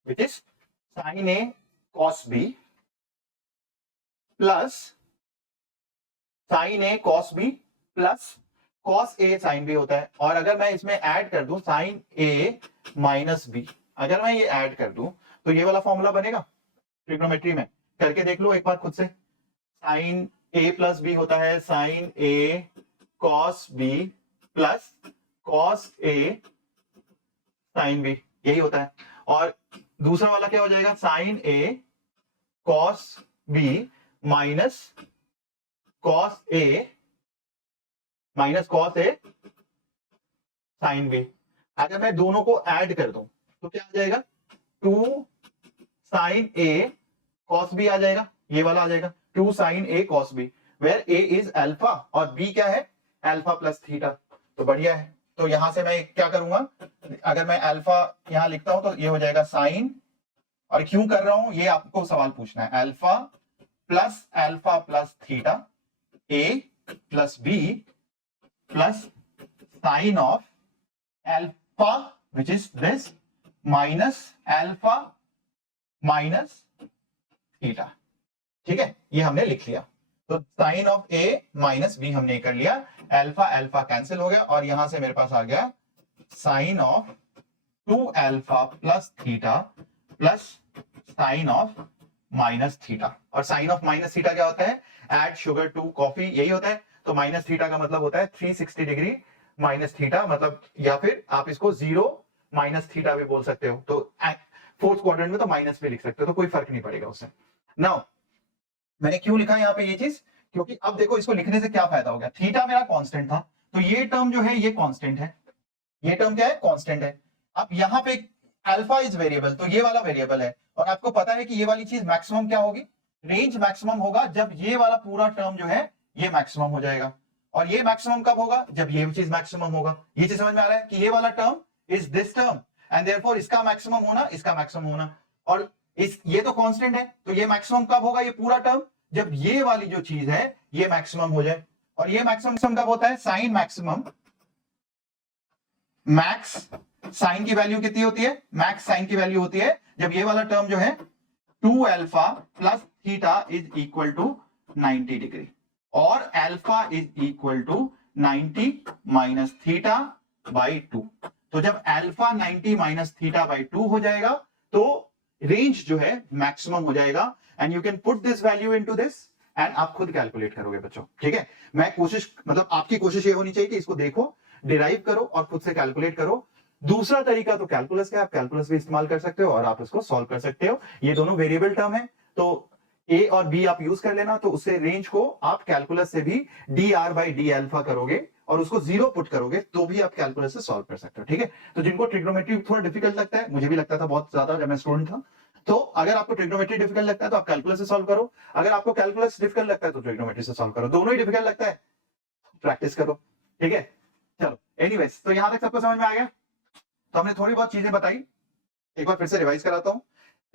which is sine A cos b plus sine A cos b plus cos a sine b होता है। और अगर मैं इसमें ऐड कर दूं साइन ए माइनस बी, अगर मैं ये ऐड कर दूं तो ये वाला फॉर्मूला बनेगा ट्रिग्नोमेट्री में। करके देख लो एक बार खुद से। साइन ए प्लस बी होता है sine A cos b plus cos a sine B, यही होता है। और दूसरा वाला क्या हो जाएगा, sine A cos B minus cos a sine B. अगर मैं दोनों को ऐड कर दूं तो क्या आ जाएगा, 2 साइन ए कॉस बी आ जाएगा, ये वाला आ जाएगा 2 sine A cos b, where a is alpha और बी क्या है, अल्फा प्लस थीटा। तो बढ़िया है। तो यहां से मैं क्या करूंगा, अगर मैं अल्फा यहां लिखता हूं तो ये हो जाएगा साइन, और क्यों कर रहा हूं ये आपको सवाल पूछना है, alpha plus theta a plus b plus sine of alpha which is this minus alpha minus theta. ठीक है, ये हमने लिख लिया। तो sine of a minus b हमने कर लिया, अल्फा अल्फा कैंसिल हो गया और यहां से मेरे पास आ गया sine of 2 alpha plus theta plus sine of minus theta. और साइन ऑफ माइनस थीटा क्या होता है, एड शुगर टू कॉफी, यही होता है। तो माइनस थीटा का मतलब होता है 360 डिग्री माइनस थीटा, मतलब या फिर आप इसको 0 माइनस थीटा भी बोल सकते हो। तो फोर्थ क्वाड्रेंट में तो माइनस भी लिख सकते हो, तो कोई फर्क नहीं पड़ेगा उससे। नाउ मैंने क्यों लिखा यहाँ पे ये चीज, क्योंकि अब देखो इसको लिखने से क्या फायदा हो गया, थीटा मेरा कांस्टेंट था तो ये टर्म जो है ये कांस्टेंट है, ये टर्म क्या है, कांस्टेंट है। अब यहाँ पे अल्फा इज वेरिएबल, तो ये वाला वेरिएबल है। और आपको पता है कि ये वाली चीज मैक्सिमम क्या होगी, रेंज मैक्सिमम होगा जब ये वाला पूरा टर्म जो है ये मैक्सिमम हो जाएगा। और ये मैक्सिमम कब होगा, जब ये चीज मैक्सिमम होगा। ये चीज समझ में आ रहा है कि ये वाला term is this term and therefore इसका मैक्सिमम होना, इसका मैक्सिमम होना। और ये तो कांस्टेंट है, तो ये मैक्सिमम कब होगा, ये पूरा टर्म जब ये वाली जो चीज है ये मैक्सिमम हो जाए। और ये मैक्सिमम कब होता है, साइन मैक्सिमम, मैक्स साइन की वैल्यू कितनी होती है, मैक्स साइन की वैल्यू होती है जब ये वाला टर्म जो है 2 alpha plus theta is equal to 90 degree और alpha is equal to 90 minus theta by 2। तो जब अल्फा 90 माइनस थीटा बाई 2 हो जाएगा तो रेंज जो है मैक्सिमम हो जाएगा। And you can put this value into this and आप खुद कैलकुलेट करोगे बच्चों। ठीक है, मैं कोशिश मतलब आपकी कोशिश ये होनी चाहिए कि इसको देखो, डिराइव करो और खुद से कैलकुलेट करो। दूसरा तरीका तो कैलकुलस का, आप कैलकुलस भी इस्तेमाल कर सकते हो और आप इसको सॉल्व कर सकते हो। ये दोनों वेरिएबल टर्म है तो ए और बी आप यूज कर लेना, तो उससे रेंज को आप कैलकुलस से भी D R by D alpha करोगे और उसको 0 पुट करोगे तो भी आप कैलकुलस से सॉल्व कर सकते हो। ठीक है, तो जिनको ट्रिग्नोमेट्री थोड़ा डिफिकल्ट लगता है, मुझे भी लगता था बहुत ज्यादा जब मैं स्टूडेंट था, तो अगर आपको ट्रिग्नोमेट्री डिफिकल्ट लगता है तो आप कैलकुलस से सॉल्व करो, अगर आपको कैलकुलस डिफिकल्ट लगता है तो ट्रिग्नोमेट्री से सॉल्व करो। दोनों ही डिफिकल्ट लगता है, प्रैक्टिस करो। ठीक है, चलो एनीवेज, तो यहां तक सबको समझ में आ गया। तो हमने थोड़ी बहुत चीजें बताई, एक बार फिर से रिवाइज कराता हूं।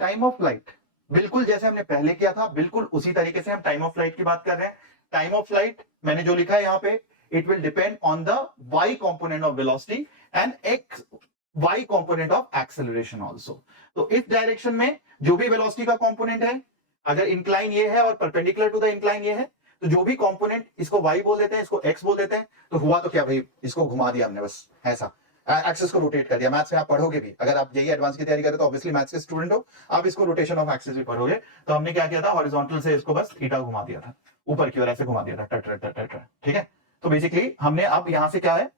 टाइम ऑफ फ्लाइट बिल्कुल जैसे हमने पहले किया था, बिल्कुल उसी तरीके से हम टाइम ऑफ फ्लाइट की बात कर रहे हैं। टाइम ऑफ फ्लाइट मैंने जो लिखा है यहाँ पे, it will depend on the y component of velocity and y component of acceleration also। तो इस डायरेक्शन में जो भी वेलोसिटी का कंपोनेंट है, अगर इंक्लाइन ये है और परपेंडिकुलर टू द इंक्लाइन ये है, तो जो भी कंपोनेंट, इसको y बोल देते हैं, इसको x बोल देते हैं। तो हुआ तो क्या भाई, इसको घुमा दिया हमने, बस ऐसा एक्सिस को रोटेट कर दिया। मैथ्स में आप पढ़ोगे भी, अगर आप जेईई एडवांस की तैयारी करें तो ऑब्वियसली मैथ्स के स्टूडेंट हो, आप इसको रोटेशन ऑफ एक्सिस भी पढ़ोगे। तो हमने क्या किया था, हॉरिजॉन्टल से इसको बस थीटा घुमा दिया था, ऊपर की ओर ऐसे घुमा दिया था। ठीक है, तो बेसिकली हमने अब यहां से क्या है,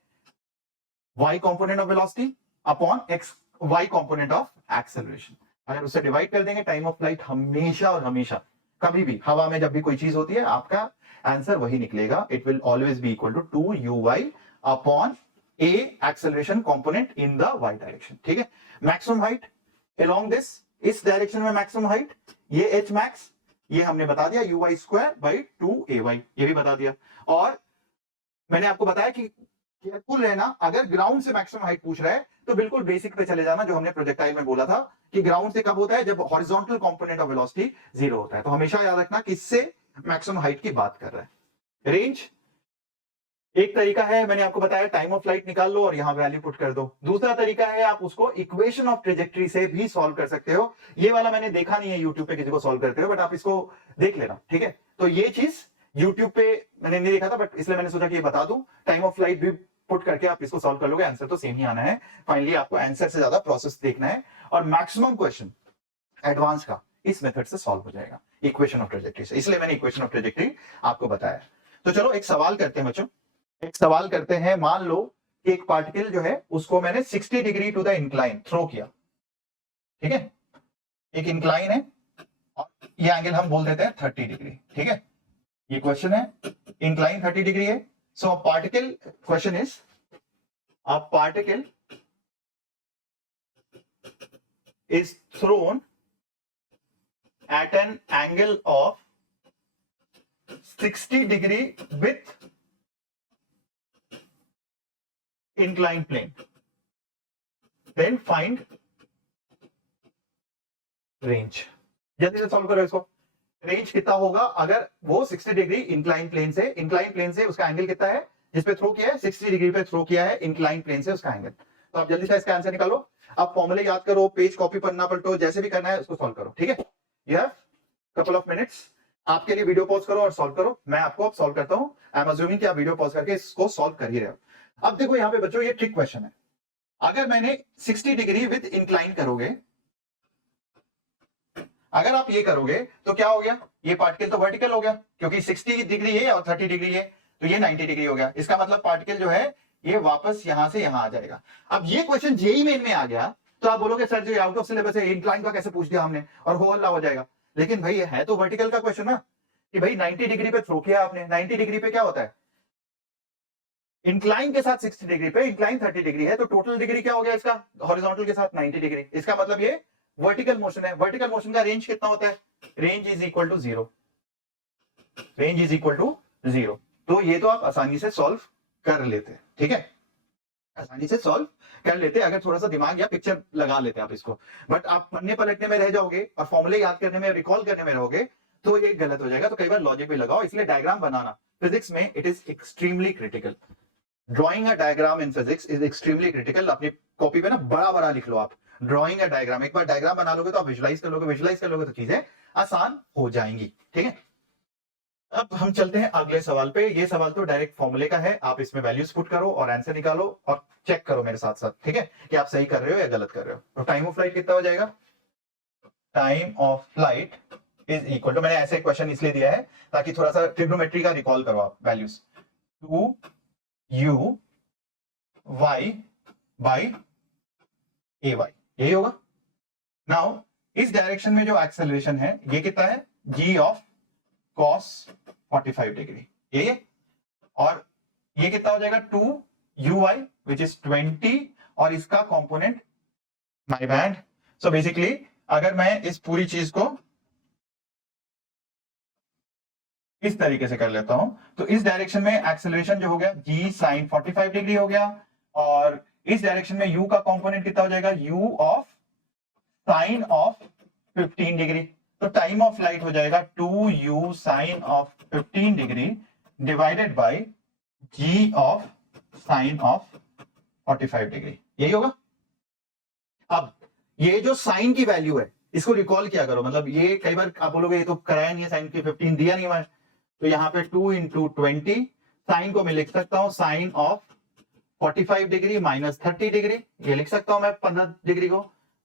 y component of velocity upon x y component of acceleration, अगर उससे डिवाइड कर देंगे, टाइम ऑफ फ्लाइट हमेशा और हमेशा कभी भी हवा में जब भी कोई चीज होती है, आपका आंसर वही निकलेगा। It will always be equal to 2uy upon a acceleration component in the y direction। ठीक है, मैक्सिमम हाइट along this इस डायरेक्शन में मैक्सिमम हाइट, ये एच मैक्स, ये हमने बता दिया you Y square by 2ay, ये भी बता दिया। और मैंने आपको बताया कि केयरफुल रहना, अगर ग्राउंड से मैक्सिमम हाइट पूछ रहा है तो बिल्कुल बेसिक पे चले जाना, जो हमने प्रोजेक्टाइल में बोला था कि ग्राउंड से कब होता है, जब हॉरिजॉन्टल कंपोनेंट ऑफ वेलोसिटी 0 होता है। तो हमेशा याद रखना किससे मैक्सिमम हाइट की बात कर रहा है। रेंज एक तरीका है, मैंने आपको बताया टाइम ऑफ फ्लाइट निकाल लो और यहां वैल्यू पुट कर दो। दूसरा तरीका है आप उसको इक्वेशन ऑफ ट्रेजेक्टरी से भी सॉल्व कर सकते हो। ये वाला मैंने देखा नहीं है यूट्यूब पे किसी को सॉल्व करते हो, बट आप इसको देख लेना, ठीक है। तो ये चीज यूट्यूब पे मैंने नहीं देखा था, बट इसलिए मैंने सोचा कि ये बता दूं। टाइम ऑफ फ्लाइट भी पुट करके आप इसको सॉल्व कर लोगे, आंसर तो सेम ही आना है। फाइनली आपको आंसर से ज्यादा प्रोसेस देखना है, और मैक्सिमम क्वेश्चन एडवांस का इस मेथड से सॉल्व हो जाएगा, इक्वेशन ऑफ ट्रेजेक्टरी से। इसलिए मैंने इक्वेशन ऑफ ट्रेजेक्टरी आपको बताया। तो चलो एक सवाल करते हैं बच्चों, एक सवाल करते हैं। मान लो कि एक पार्टिकल जो है उसको मैंने 60 degree to the incline throw किया, ठीक है। एक इंक्लाइन है और ये एंगल हम बोल देते हैं 30 डिग्री, ठीक है। ये क्वेश्चन है, इंक्लाइन 30 डिग्री है। So particle, question is a particle is thrown at an angle of 60 degree with inclined plane. Then find range. जल्दी से सॉल्व करो इसको। रेंज कितना होगा अगर वो 60 डिग्री इंक्लाइन प्लेन से उसका एंगल कितना है जिसपे थ्रो किया है, 60 डिग्री पे थ्रो किया है इंक्लाइन प्लेन से उसका एंगल। तो आप जल्दी से इसका आंसर निकालो। आप फॉर्मूले याद करो, पेज कॉपी पन्ना पलटो, जैसे भी करना है उसको सॉल्व करो, ठीक है। You have couple of minutes. आपके लिए वीडियो पॉज करो और सॉल्व करो। मैं आपको अब सॉल्व करता हूं। आई एम अज्यूमिंग कि आप वीडियो पॉज करके इसको सॉल्व कर ही रहे हो। अब देखो यहां पे बच्चों, ये ट्रिक क्वेश्चन है। अगर मैंने 60 डिग्री विद इंक्लाइन करोगे, अगर आप ये करोगे तो क्या हो गया, ये पार्टिकल तो वर्टिकल हो गया क्योंकि 60 डिग्री है और 30 डिग्री है, तो ये 90 डिग्री हो गया। इसका मतलब पार्टिकल जो है ये वापस यहां से यहां आ जाएगा। अब ये क्वेश्चन जेई मेन में आ गया तो आप बोलोगे सर जो आउट ऑफ सिलेबस है, इंक्लाइन का कैसे पूछ दिया हमने और हो हल्ला हो जाएगा। लेकिन भाई ये है तो वर्टिकल का क्वेश्चन ना, कि भाई 90 डिग्री पे थ्रो किया आपने। 90 डिग्री पे क्या होता है, इंक्लाइन के साथ 60 डिग्री पे, इंक्लाइन 30 डिग्री है, तो टोटल डिग्री क्या हो गया इसका, हॉरिजॉन्टल के साथ 90 डिग्री। इसका मतलब ये वर्टिकल मोशन है। वर्टिकल मोशन का रेंज कितना होता है, range is equal to 0, range is equal to 0। तो ये तो आप आसानी से सॉल्व कर लेते, ठीक है, आसानी से सॉल्व कर लेते अगर थोड़ा सा दिमाग या पिक्चर लगा लेते आप इसको। बट आप पढ़ने पलटने में रह जाओगे और फॉर्मूले याद करने में, रिकॉल करने में रहोगे तो ये गलत हो जाएगा। तो कई बार लॉजिक भी लगाओ, इसलिए डायग्राम बनाना फिजिक्स में it is extremely critical. Drawing a diagram in physics is extremely critical. अपनी कॉपी पे ना बड़ा बड़ा लिख लो आप, ड्रॉइंग अ डायग्राम। एक बार डायग्राम बना लोगे तो आप विजुलाइज कर लोगे, विजुलाइज कर लोगे तो चीजें आसान हो जाएंगी, ठीक है। अब हम चलते हैं अगले सवाल पे। ये सवाल तो डायरेक्ट फॉर्मूले का है, आप इसमें वैल्यूज पुट करो और आंसर निकालो और चेक करो मेरे साथ साथ, ठीक है, कि आप सही कर रहे हो या गलत कर रहे हो। तो टाइम ऑफ फ्लाइट कितना हो जाएगा, time of flight is equal to, मैंने ऐसे क्वेश्चन इसलिए दिया है ताकि थोड़ा सा ट्रिग्नोमेट्री का रिकॉल करो आप, values 2u y by a y, यही होगा। नाउ इस डायरेक्शन में जो एक्सेलरेशन है ये कितना है, g ऑफ cos 45 डिग्री, यही है। और ये कितना हो जाएगा 2uy विच इज 20, और इसका component my band. So basically अगर मैं इस पूरी चीज को इस तरीके से कर लेता हूं तो इस डायरेक्शन में एक्सेलरेशन जो हो गया g sin 45 डिग्री हो गया, और इस डायरेक्शन में u का कंपोनेंट कितना हो जाएगा, u of sine of 15 degree. तो टाइम ऑफ फ्लाइट हो जाएगा 2u sine of 15 degree divided by g of sine of 45 degree, यही होगा। अब ये जो साइन की वैल्यू है इसको रिकॉल किया करो, मतलब ये कई बार आप बोलोगे ये तो कराया नहीं है, साइन की 15 दिया नहीं है, तो यहाँ पे 2 इंटू 20, साइन को मैं लिख सकता हूं sine of 45 degree minus 30 degree, ये लिख सकता हूं मैं 15 डिग्री को,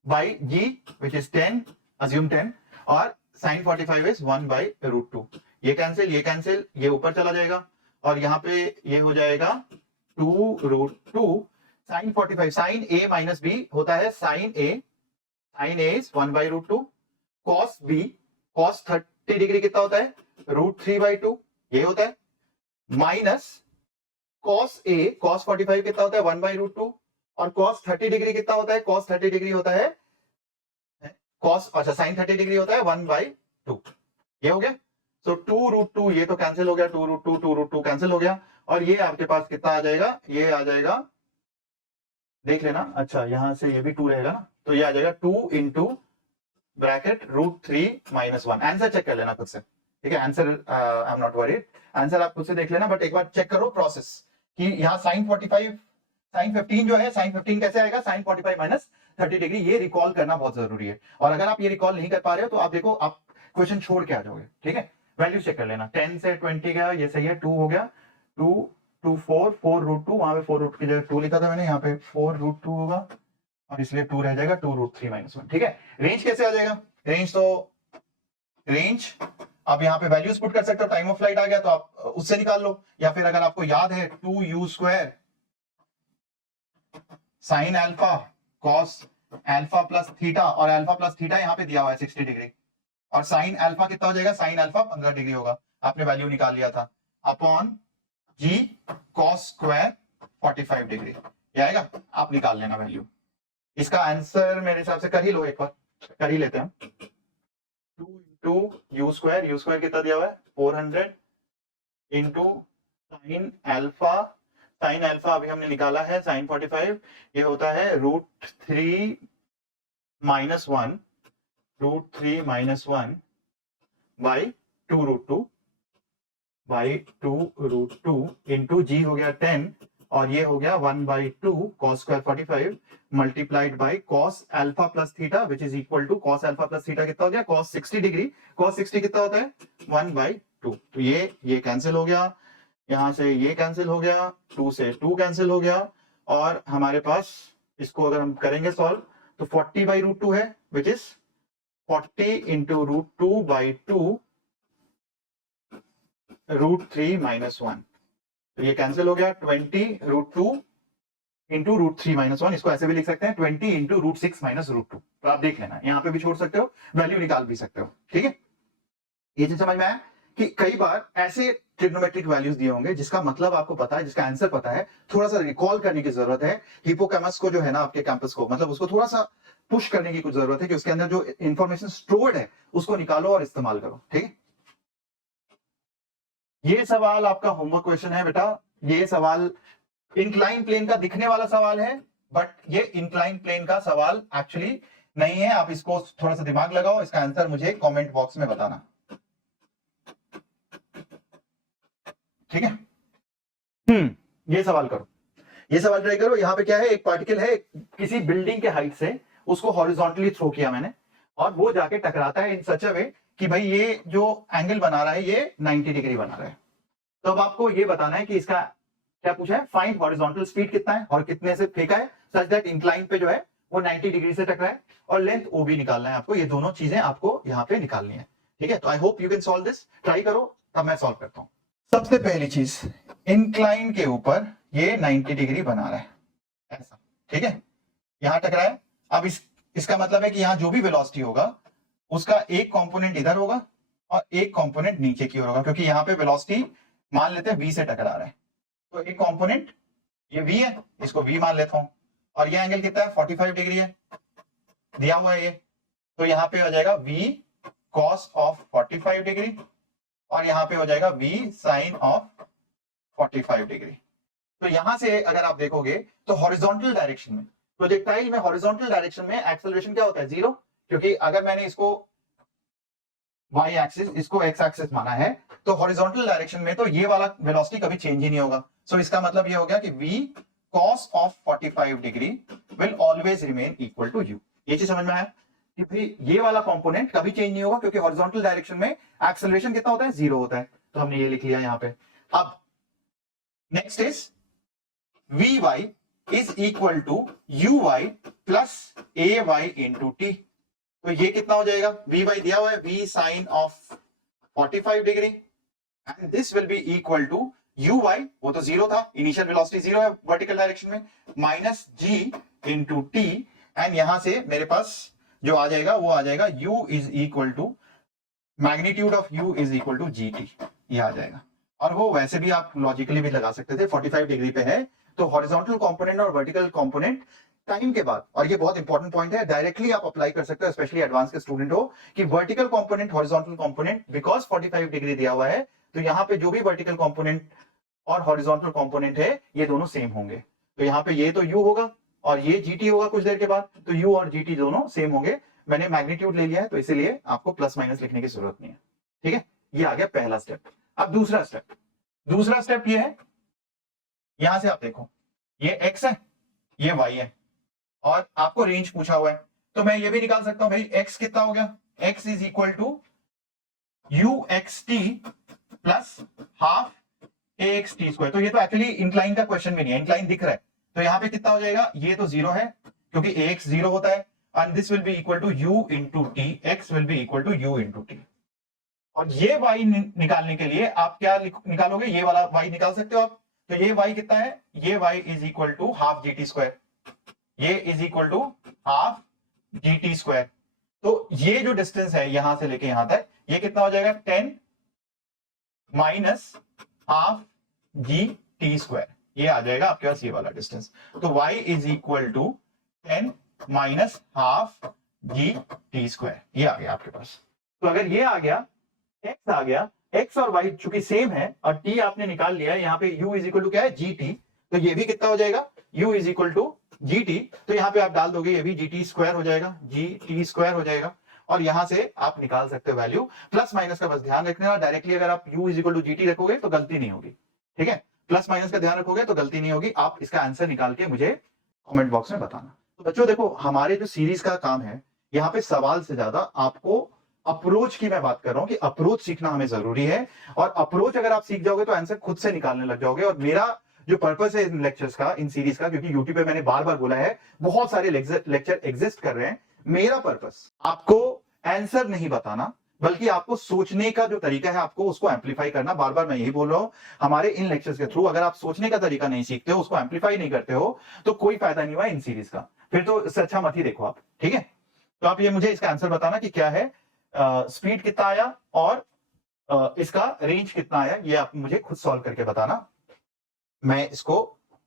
by g which is 10, assume 10, और साइन 45 इज 1 बाई रूट 2। ये कैंसिल, ये ऊपर चला जाएगा और यहाँ पे ये हो जाएगा 2 root 2 sine 45, sine a minus b होता है sine a is 1 by root 2, cos b cos 30 degree कितना होता है, रूट 3 बाई 2, ये होता है, माइनस कॉस ए कॉस 45 कितना होता है 1 बाई रूट 2, और कॉस 30 डिग्री कितना होता है, कॉस 30 डिग्री होता है कॉस, अच्छा साइन 30 डिग्री होता है 1/2, ये हो गया। सो 2√2 ये तो कैंसिल हो गया, 2√2 कैंसिल हो गया, और ये आपके पास कितना आ जाएगा, ये आ जाएगा, देख लेना, अच्छा यहां से ये भी 2 रहेगा ना, तो ये आ जाएगा 2 इंटू ब्रैकेट √3 - 1। आंसर चेक कर लेना खुद से, ठीक है, answer I am not worried, answer आप खुद से देख लेना, बट एक बार चेक करो प्रोसेस कि यहाँ साइन 15 जो है, साइन 15 कैसे आएगा, साइन 45 - 30 डिग्री, ये रिकॉल करना बहुत जरूरी है। और अगर आप ये रिकॉल नहीं कर पा रहे हो तो आप देखो, आप क्वेश्चन छोड़ के आ जाओगे, ठीक है। वैल्यू चेक कर लेना, 10 से 20 गया, ये सही है, 2 हो गया, 2 4√2, वहां पे 4 रूट की जगह 2 लिखा था मैंने, यहाँ पे 4√2 होगा, और इसलिए 2 रह जाएगा, 2√3 - 1, ठीक है। रेंज कैसे आ जाएगा, रेंज तो रेंज आप यहाँ पे वैल्यूज पुट कर सकते हो, टाइम ऑफ फ्लाइट आ गया तो आप उससे निकाल लो, या फिर अगर आपको याद है 2u² sine alpha cos alpha plus theta, और अल्फा प्लस थीटा यहाँ पे दिया हुआ है 60 डिग्री, और साइन अल्फा कितना हो जाएगा, साइन अल्फा 15 डिग्री होगा, आपने वैल्यू निकाल लिया था, अपॉन जी कॉस स्क्वायर 45 डिग्री, ये आएगा, आप निकाल लेना वैल्यू। इसका आंसर मेरे हिसाब से कर ही लो, एक बार कर ही लेते हैं। 2 इंटू u² कितना दिया हुआ है 400, इंटू साइन अल्फा अभी हमने निकाला है साइन 45, ये होता है √3 - 1 बाई 2√2 इंटू जी हो गया 10, और ये हो गया 1/2 cos square 45 multiplied by cos alpha plus theta which is equal to cos alpha plus theta कितना हो गया, cos 60 डिग्री, cos 60 कितना होता है 1/2, तो ये कैंसिल हो गया, यहां से ये कैंसिल हो गया, 2 से 2 कैंसिल हो गया, और हमारे पास इसको अगर हम करेंगे सॉल्व तो 40/√2 है, विच इज 40 इंटू √2/2 √3 - 1, तो ये कैंसिल हो गया, 20√2 इंटू √3 - 1, इसको ऐसे भी लिख सकते हैं 20 इंटू √6 - √2, तो आप देख लेना, यहां पे भी छोड़ सकते हो, वैल्यू निकाल भी सकते हो, ठीक है। ये चीज समझ में आया कि कई बार ऐसे ट्रिग्नोमेट्रिक वैल्यूज दिए होंगे जिसका मतलब आपको पता है, जिसका आंसर पता है, थोड़ा सा रिकॉल करने की जरूरत है, हिपोकैम्पस को जो है ना आपके कैंपस को, मतलब उसको थोड़ा सा पुश करने की कुछ जरूरत है कि उसके अंदर जो इंफॉर्मेशन स्टोर्ड है उसको निकालो और इस्तेमाल करो, ठीक है। ये सवाल आपका होमवर्क क्वेश्चन है बेटा, ये सवाल इंक्लाइन प्लेन का दिखने वाला सवाल है, बट ये इंक्लाइन प्लेन का सवाल एक्चुअली नहीं है, आप इसको थोड़ा सा दिमाग लगाओ, इसका आंसर मुझे कमेंट बॉक्स में बताना, ठीक है। ये सवाल करो, ये सवाल ट्राई करो। यहां पे क्या है, एक पार्टिकल है किसी बिल्डिंग के हाइट से, उसको हॉरिजॉन्टली थ्रो किया मैंने, और वो जाके टकराता है इन सच अ वे कि भाई ये जो एंगल बना रहा है ये 90 डिग्री बना रहा है। तो अब आपको ये बताना है कि इसका क्या पूछा है, फाइंड हॉरिजॉन्टल स्पीड कितना है और कितने से फेंका है सच दैट इंक्लाइन पे जो है वो 90 डिग्री से टकराए, और लेंथ ओ भी निकालना है आपको, ये दोनों चीजें आपको यहाँ पे निकालनी है, ठीक है। तो आई hope you can solve this, try करो, तब मैं सॉल्व करता हूं। सबसे पहली चीज, इंक्लाइन के ऊपर ये 90 डिग्री बना रहा है ऐसा, ठीक है, यहां टकराया। अब इसका मतलब है कि यहां जो भी वेलोसिटी होगा उसका एक कंपोनेंट इधर होगा और एक कंपोनेंट नीचे की ओर होगा, क्योंकि यहां पे वेलोसिटी मान लेते हैं v से टकरा रहा है, तो एक कंपोनेंट ये v है, इसको v मान लेता हूं, और ये एंगल कितना है 45 डिग्री है, दिया हुआ है ये, तो यहां पे हो जाएगा v cos ऑफ 45 डिग्री, और यहां पे हो जाएगा v sin ऑफ 45 डिग्री। तो यहां से अगर आप देखोगे तो हॉरिजॉन्टल डायरेक्शन में, प्रोजेक्टाइल में हॉरिजॉन्टल डायरेक्शन में एक्सेलरेशन क्या होता है, 0, क्योंकि अगर मैंने इसको y एक्सिस, इसको x एक्सिस माना है, तो हॉरिजॉन्टल डायरेक्शन में तो ये वाला वेलोसिटी कभी चेंज ही नहीं होगा। सो इसका मतलब ये हो गया कि v cos of 45 degree will always remain equal to u। ये चीज समझ में आया कि भाई ये वाला कंपोनेंट कभी चेंज नहीं होगा, क्योंकि हॉरिजॉन्टल डायरेक्शन में एक्सेलरेशन कितना होता है, 0 होता है, तो हमने ये लिख लिया यहां पे। अब next is vy is equal to uy plus ay into t, तो ये कितना हो जाएगा, vy दिया हुआ है v sin of 45 degree, and this will be equal to uy, वो तो 0 था, इनिशियल वेलोसिटी 0 है वर्टिकल डायरेक्शन में, minus g into t, and यहां से मेरे पास जो आ जाएगा वो आ जाएगा u is equal to magnitude of u is equal to gt, ये आ जाएगा। और वो वैसे भी आप लॉजिकली भी लगा सकते थे, 45 डिग्री पे है तो हॉरिजॉन्टल कंपोनेंट और वर्टिकल कंपोनेंट टाइम के बाद, और ये बहुत इंपॉर्टेंट पॉइंट है, डायरेक्टली आप अप्लाई कर सकते हो, स्पेशली एडवांस के स्टूडेंट हो, कि vertical component horizontal component, because 45 degree दिया हुआ है तो यहाँ पे जो भी वर्टिकल कंपोनेंट और हॉरिजॉन्टल कंपोनेंट है ये दोनों सेम होंगे। तो यहाँ पे ये तो u होगा और ये gt होगा कुछ देर के बाद, तो u और gt दोनों सेम होंगे। मैंने मैग्नीट्यूड ले लिया है तो इसीलिए आपको प्लस माइनस लिखने की जरूरत नहीं है। ठीक है, ये आ गया पहला स्टेप। अब दूसरा स्टेप ये है, यहां से आप देखो ये x है ये y है और आपको रेंज पूछा हुआ है, तो मैं ये भी निकाल सकता हूं भाई x कितना हो गया, x is equal to uxt plus half ax t square. तो ये तो एक्चुअली इंक्लाइन का क्वेश्चन भी नहीं है, इंक्लाइन दिख रहा है, तो यहां पे कितना हो जाएगा, ये तो जीरो है क्योंकि ax जीरो होता है, and this will be equal to u into t, x will be equal to u into t. और ये y निकालने के लिए आप क्या निकालोगे, ये वाला y निकाल सकते हो आप, तो ये y कितना है, ये y is equal to half g t square, ये is equal to half g t square. तो ये जो डिस्टेंस है यहां से लेके यहां तक, ये कितना हो जाएगा 10 minus half g t square, ये आ जाएगा आपके पास ये वाला डिस्टेंस। तो y is equal to 10 minus half g t square, ये आ गया आपके पास। तो अगर ये आ गया, x आ गया, x और y चूंकि सेम है और t आपने निकाल लिया है, यहाँ पे u इज इक्वल टू क्या है gt, तो ये भी कितना हो जाएगा u is equal to gt, तो यहाँ पे आप डाल दोगे ये भी gt स्क्वायर हो जाएगा, gt स्क्वायर हो जाएगा, और यहां से आप निकाल सकते हो वैल्यू। प्लस माइनस का बस ध्यान रखना, डायरेक्टली अगर आप u is equal to gt रखोगे तो गलती नहीं होगी। ठीक है, प्लस माइनस का ध्यान रखोगे तो गलती नहीं होगी। आप इसका आंसर निकाल के मुझे कमेंट बॉक्स में बताना। तो बच्चों देखो, हमारे जो सीरीज का काम है, यहाँ पे सवाल से ज्यादा आपको अप्रोच की मैं बात कर रहा हूं कि अप्रोच सीखना हमें जरूरी है, और अप्रोच अगर आप सीख जाओगे तो आंसर खुद से निकालने लग जाओगे। और मेरा जो पर्पस है इन लेक्चर्स का, इन सीरीज का, क्योंकि यूट्यूब पे मैंने बार बार बोला है बहुत सारे लेक्चर एग्जिस्ट कर रहे हैं, मेरा पर्पस आपको आंसर नहीं बताना, बल्कि आपको सोचने का जो तरीका है आपको उसको एम्पलीफाई करना। बार बार मैं यही बोल रहा हूं, हमारे इन लेक्चर्स के थ्रू अगर आप सोचने का तरीका नहीं सीखते हो, उसको एम्पलीफाई नहीं करते हो, तो कोई फायदा नहीं हुआ इन सीरीज का, फिर तो इससे अच्छा मत ही देखो आप। ठीक है, तो आप ये मुझे इसका आंसर बताना कि क्या है, स्पीड कितना आया और इसका रेंज कितना आया, ये आप मुझे खुद सॉल्व करके बताना, मैं इसको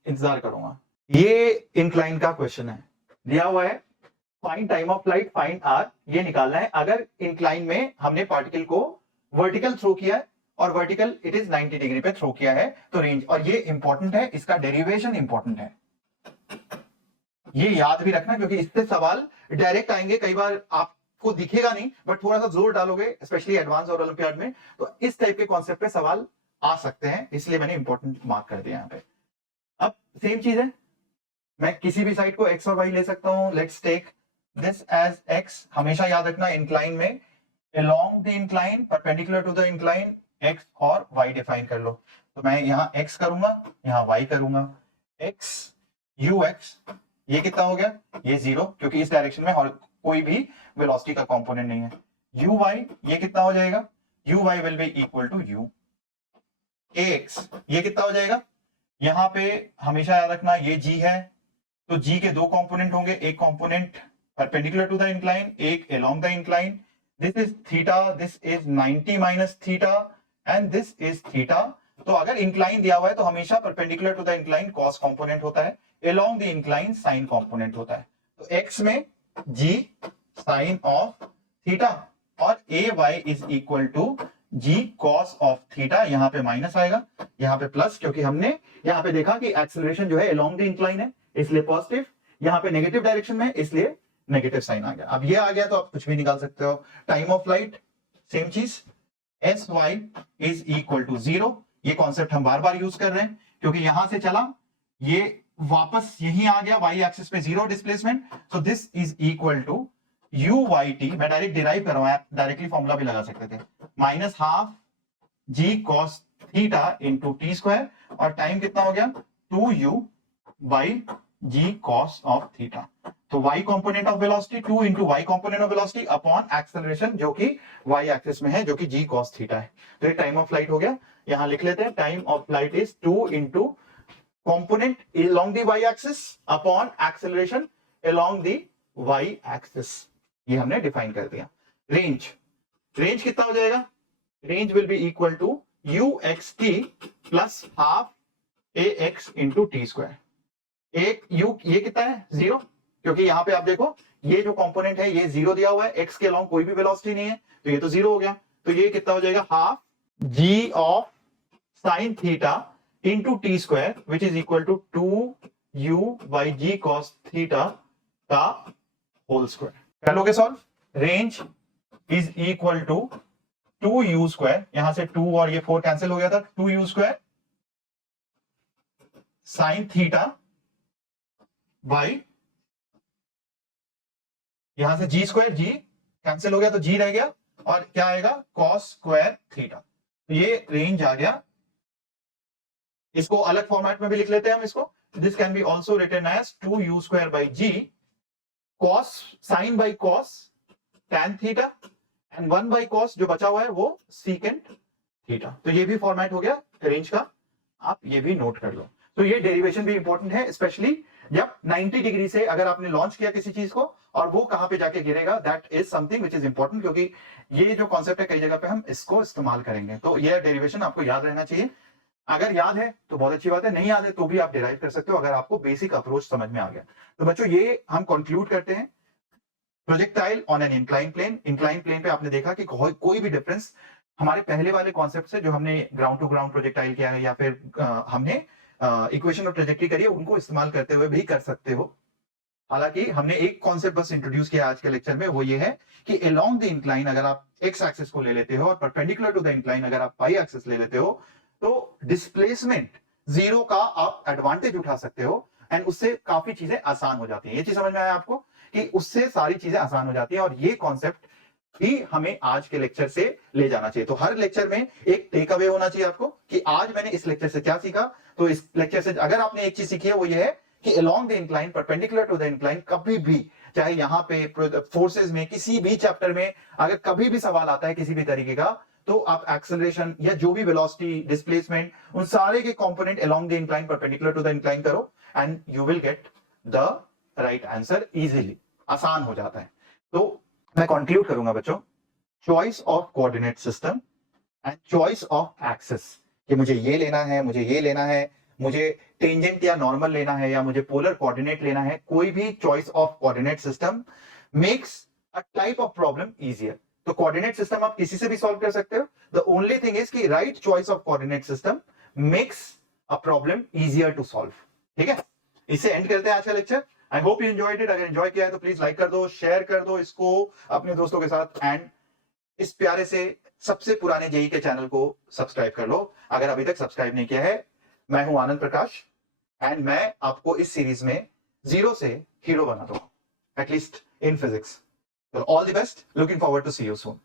इंतजार करूंगा। ये इंक्लाइन का क्वेश्चन है, दिया हुआ है find time of flight, find r, ये निकालना है। अगर इंक्लाइन में हमने पार्टिकल को वर्टिकल थ्रो किया है और वर्टिकल इट इज 90 डिग्री पे थ्रो किया है तो रेंज, और ये इंपॉर्टेंट है, इसका डेरिवेशन इंपॉर्टेंट है, ये याद भी रखना, क्योंकि इससे सवाल डायरेक्ट आएंगे, कई बार आपको दिखेगा नहीं बट थोड़ा सा जोर डालोगे, स्पेशली एडवांस और ओलंपियाड में, तो इस टाइप के कॉन्सेप्ट पे सवाल आ सकते हैं, इसलिए मैंने इंपॉर्टेंट मार्क कर दिया यहाँ पे। अब सेम चीज है, मैं किसी भी साइड को x और y ले सकता हूं, let's take this as x, हमेशा याद रखना इंक्लाइन में along the incline perpendicular to the incline x और y डिफाइन कर लो। तो मैं यहाँ x करूंगा, यहाँ y करूंगा, x ux, ये कितना हो गया, ये 0, क्योंकि इस डायरेक्शन में और कोई भी वेलोसिटी का कंपोनेंट नहीं है। uy, ये कितना हो जाएगा, uy will be equal to u, ax, ये कितना हो जाएगा, यहां पे हमेशा याद रखना ये g है, तो g के दो कंपोनेंट होंगे, एक component perpendicular to the incline, एक along the incline, this is theta, this is 90 minus theta and this is theta. तो अगर इंक्लाइन दिया हुआ है तो हमेशा perpendicular to the incline cos component होता है, along the incline sine component होता है। तो x में g साइन ऑफ थीटा और ay is equal to g cos of theta, यहां पे माइनस आएगा, यहां पे प्लस, क्योंकि हमने यहां पे देखा कि एक्सेलरेशन जो है अलोंग द इंक्लाइन है इसलिए पॉजिटिव, यहां पे नेगेटिव डायरेक्शन में इसलिए नेगेटिव साइन आ गया। अब ये आ गया तो आप कुछ भी निकाल सकते हो। टाइम ऑफ फ्लाइट सेम चीज, sy इज इक्वल टू 0, ये कॉन्सेप्ट हम बार बार यूज कर रहे हैं क्योंकि यहां से चला ये वापस यही आ गया, y एक्सिस पे 0 displacement, so this is equal to uyt, मैं डायरेक्ट डिराइव कर रहा हूं, आप डायरेक्टली फॉर्मूला भी लगा सकते थे, minus half g cos theta into T square, और टाइम कितना हो गया 2u by g cos of theta. तो y component of velocity 2 into y component of velocity upon acceleration जो कि y एक्सिस में है, जो कि g cos थीटा है। तो ये टाइम ऑफ फ्लाइट हो गया, यहां लिख लेते हैं time of flight is 2 into component along the y axis upon acceleration along the y axis, ये हमने डिफाइन कर दिया। रेंज कितना हो जाएगा, range will be equal to uxt plus half ax into T square. एक u ये कितना है 0, क्योंकि यहाँ पे आप देखो ये जो कंपोनेंट है ये 0 दिया हुआ है, x के अलोंग कोई भी वेलोसिटी नहीं है, तो ये तो 0 हो गया। तो ये कितना हो जाएगा, half g of sine theta into T square which is equal to 2u by ji cos theta का होल स्क्वायर। कर लोगे solve, range is equal to 2u square, यहां से 2 और ये 4 कैंसिल हो गया था, 2u square sine theta by यहां से जी स्क्वायर, जी कैंसिल हो गया तो जी रह गया, और क्या आएगा, कॉस स्क्वायर थीटा। तो ये रेंज आ गया। इसको अलग फॉर्मेट में भी लिख लेते हैं हम इसको, this can be also written as 2u square by ji cos sine by cos tan theta and 1 by cos जो बचा हुआ है वो सीकेंट थीटा। तो ये भी फॉर्मेट हो गया रेंज का, आप ये भी नोट कर लो। तो ये डेरिवेशन भी इंपॉर्टेंट है, स्पेशली जब 90 डिग्री से अगर आपने लॉन्च किया किसी चीज को और वो कहां पे जाके गिरेगा, that is something which is important, क्योंकि ये जो कॉन्सेप्ट है कई जगह पे हम इसको इस्तेमाल करेंगे। तो ये डेरिवेशन आपको याद रहना चाहिए। अगर याद है तो बहुत अच्छी बात है, नहीं याद है तो भी आप डिराइव कर सकते हो अगर आपको बेसिक अप्रोच समझ में आ गया। तो बच्चों ये हम कंक्लूड करते हैं projectile on an incline plane. Incline plane पे आपने देखा कि कोई भी डिफरेंस हमारे पहले वाले कॉन्सेप्ट से जो हमने ग्राउंड टू ग्राउंड प्रोजेक्टाइल किया है या फिर हमने इक्वेशन और ट्रेजेक्टरी करी है, उनको इस्तेमाल करते हुए भी कर सकते हो। हालांकि हमने एक कॉन्सेप्ट बस इंट्रोड्यूस किया आज के लेक्चर में, वो ये है कि अलोंग द इंक्लाइन अगर आप एक्स एक्सिस को ले लेते हो और परपेंडिकुलर टू द इंक्लाइन अगर आप वाई एक्सिस ले लेते हो, तो डिस्प्लेसमेंट 0 का आप एडवांटेज उठा सकते हो एंड उससे काफी चीजें आसान हो जाती हैं। ये चीज समझ में आया आपको कि उससे सारी चीजें आसान हो जाती हैं, और ये कॉन्सेप्ट भी हमें आज के लेक्चर से ले जाना चाहिए। तो हर लेक्चर में एक टेक अवे होना चाहिए आपको कि आज मैंने इस लेक्चर से क्या सीखा। तो इस लेक्चर से अगर आपने एक चीज सीखी है वो ये है कि along the incline perpendicular to the incline कभी भी, चाहे यहां पे फोर्सेस में किसी भी चैप्टर में अगर कभी भी सवाल आता है किसी भी तरीके का, तो आप एक्सेलरेशन या जो भी वेलोसिटी डिस्प्लेसमेंट उन सारे के component along the incline perpendicular to the incline करो and you will get the right answer easily, आसान हो जाता है। तो मैं कंक्लूड करूंगा बच्चों, choice of coordinate system and choice of axis, कि मुझे ये लेना है, मुझे ये लेना है, मुझे टेंजेंट या नॉर्मल लेना है, या मुझे पोलर कोऑर्डिनेट लेना है, कोई भी choice of coordinate system makes a type of problem easier. तो कोऑर्डिनेट सिस्टम आप किसी से भी सॉल्व कर सकते हो। द ओनली थिंग इज कि right choice of coordinate system makes a problem easier to solve. ठीक है, इसे एंड करते हैं आज का lecture. I hope you enjoyed it. अगर एंजॉय किया है तो प्लीज लाइक कर दो, शेयर कर दो इसको अपने दोस्तों के साथ, एंड इस प्यारे से सबसे पुराने जेई के चैनल को सब्सक्राइब कर लो अगर अभी तक सब्सक्राइब नहीं किया है। मैं हूं आनंद प्रकाश एंड मैं आपको इस सीरीज में 0 से हीरो बना दूंगा, at least in physics. All the best, looking forward to see you soon.